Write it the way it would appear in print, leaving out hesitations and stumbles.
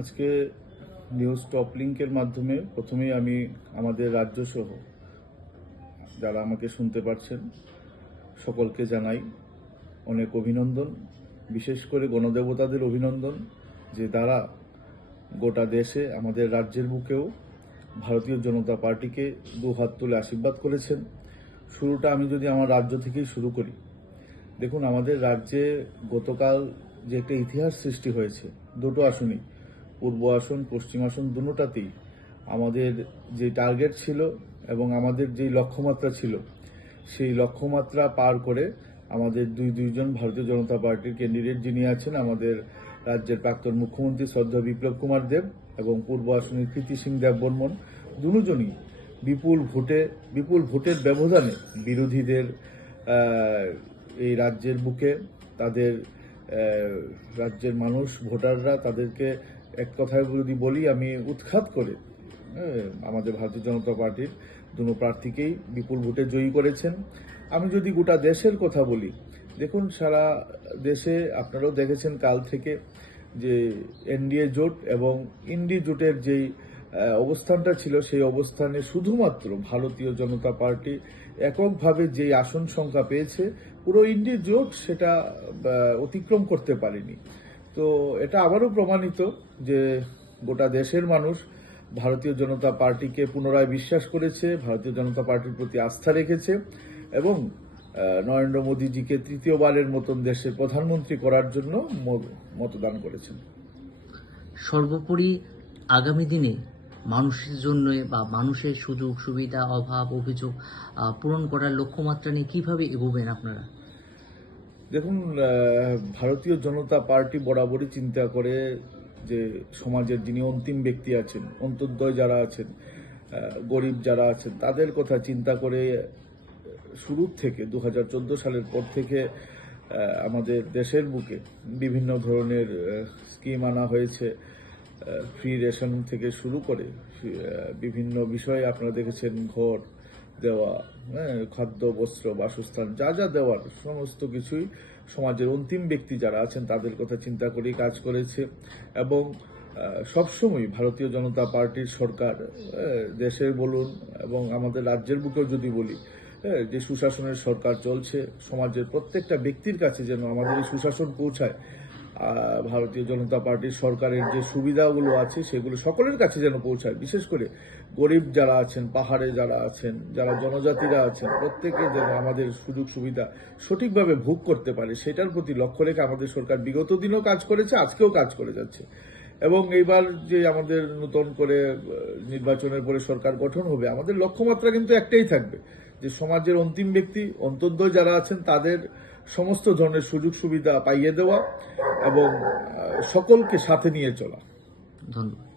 আজকে news top লিঙ্কের মাধ্যমে প্রথমেই আমি আমাদের রাজ্য সহ যারা আমাকে শুনতে পারছেন সকলকে জানাই অনেক অভিনন্দন, বিশেষ করে গণদেবতাদের অভিনন্দন যে তারা গোটা দেশে আমাদের রাজ্যের বুকেও ভারতীয় জনতা পার্টিকে দুহাত তুলে আশীর্বাদ করেছেন। শুরুটা আমি যদি আমার রাজ্য থেকেই শুরু করি, দেখুন আমাদের রাজ্যে গতকাল যে একটা ইতিহাস সৃষ্টি হয়েছে, দুটো আসনই, পূর্ব আসন পশ্চিম আসন দুটোটাতেই আমাদের যে টার্গেট ছিল এবং আমাদের যে লক্ষ্যমাত্রা ছিল সেই লক্ষ্যমাত্রা পার করে আমাদের দুইজন ভারতীয় জনতা পার্টির ক্যান্ডিডেট যিনি আছেন, আমাদের রাজ্যের প্রাক্তন মুখ্যমন্ত্রী শ্রদ্ধা বিপ্লব কুমার দেব এবং পূর্ব আসনের প্রীতি সিং দেববর্মন দুজনই বিপুল ভোটের ব্যবধানে বিরোধীদের এই রাজ্যের বুকে তাদের রাজ্যের মানুষ ভোটাররা তাদেরকে এক কথায় যদি বলি আমি উৎখাত করে আমাদের ভারতীয় জনতা পার্টির দুটো প্রার্থীকেই বিপুল ভোটে জয়ী করেছেন। আমি যদি গোটা দেশের কথা বলি, দেখুন সারা দেশে আপনারাও দেখেছেন কাল থেকে যে এনডিএ জোট এবং ইন্ডি জোটের যেই অবস্থানটা ছিল সেই অবস্থানে শুধুমাত্র ভারতীয় জনতা পার্টি এককভাবে যেই আসন সংখ্যা পেয়েছে, পুরো ইন্ডি জোট সেটা অতিক্রম করতে পারেনি। তো এটা আবারও প্রমাণিত যে গোটা দেশের মানুষ ভারতীয় জনতা পার্টিকে পুনরায় বিশ্বাস করেছে, ভারতীয় জনতা পার্টির প্রতি আস্থা রেখেছে এবং নরেন্দ্র মোদীজিকে তৃতীয়বারের মতন দেশের প্রধানমন্ত্রী করার জন্য মতদান করেছেন। সর্বোপরি আগামী দিনে মানুষের জন্য বা মানুষের সুযোগ সুবিধা অভাব অভিযোগ পূরণ করার লক্ষ্যমাত্রা নিয়ে কিভাবে এগোবেন আপনারা? দেখুন, ভারতীয় জনতা পার্টি বরাবরই চিন্তা করে যে সমাজের যিনি অন্তিম ব্যক্তি আছেন, অন্তর্দয় যারা আছেন, গরিব যারা আছেন, তাদের কথা চিন্তা করে শুরুর থেকে 2014 সালের পর থেকে আমাদের দেশের বুকে বিভিন্ন ধরনের স্কিম আনা হয়েছে। ফ্রি রেশন থেকে শুরু করে বিভিন্ন বিষয়ে আপনারা দেখেছেন, ঘর দেওয়া, খাদ্য বস্ত্র বাসস্থান যা যা দেওয়ার সমস্ত কিছুই সমাজের অন্তিম ব্যক্তি যারা আছেন তাদের কথা চিন্তা করেই কাজ করেছে। এবং সবসময় ভারতীয় জনতা পার্টির সরকার দেশের বলুন এবং আমাদের রাজ্যের বুকেও যদি বলি, যে সুশাসনের সরকার চলছে, সমাজের প্রত্যেকটা ব্যক্তির কাছে যেন আমাদের এই সুশাসন পৌঁছায়, ভারতীয় জনতা পার্টির সরকারের যে সুবিধাগুলো আছে সেগুলো সকলের কাছে যেন পৌঁছায়। বিশেষ করে গরিব যারা আছেন, পাহাড়ে যারা আছেন, যারা জনজাতিরা আছেন, প্রত্যেকে যেন আমাদের সুযোগ সুবিধা সঠিকভাবে ভোগ করতে পারে, সেটার প্রতি লক্ষ্য রেখে আমাদের সরকার বিগত দিনেও কাজ করেছে, আজকেও কাজ করে যাচ্ছে। এবং এইবার যে আমাদের নতুন করে নির্বাচনের পরে সরকার গঠন হবে, আমাদের লক্ষ্যমাত্রা কিন্তু একটাই থাকবে যে সমাজের অন্তিম ব্যক্তি অন্তর্দয় যারা আছেন তাদের সমস্ত ধরনের সুযোগ সুবিধা পাইয়ে দেওয়া এবং সকলকে সাথে নিয়ে চলা। ধন্যবাদ।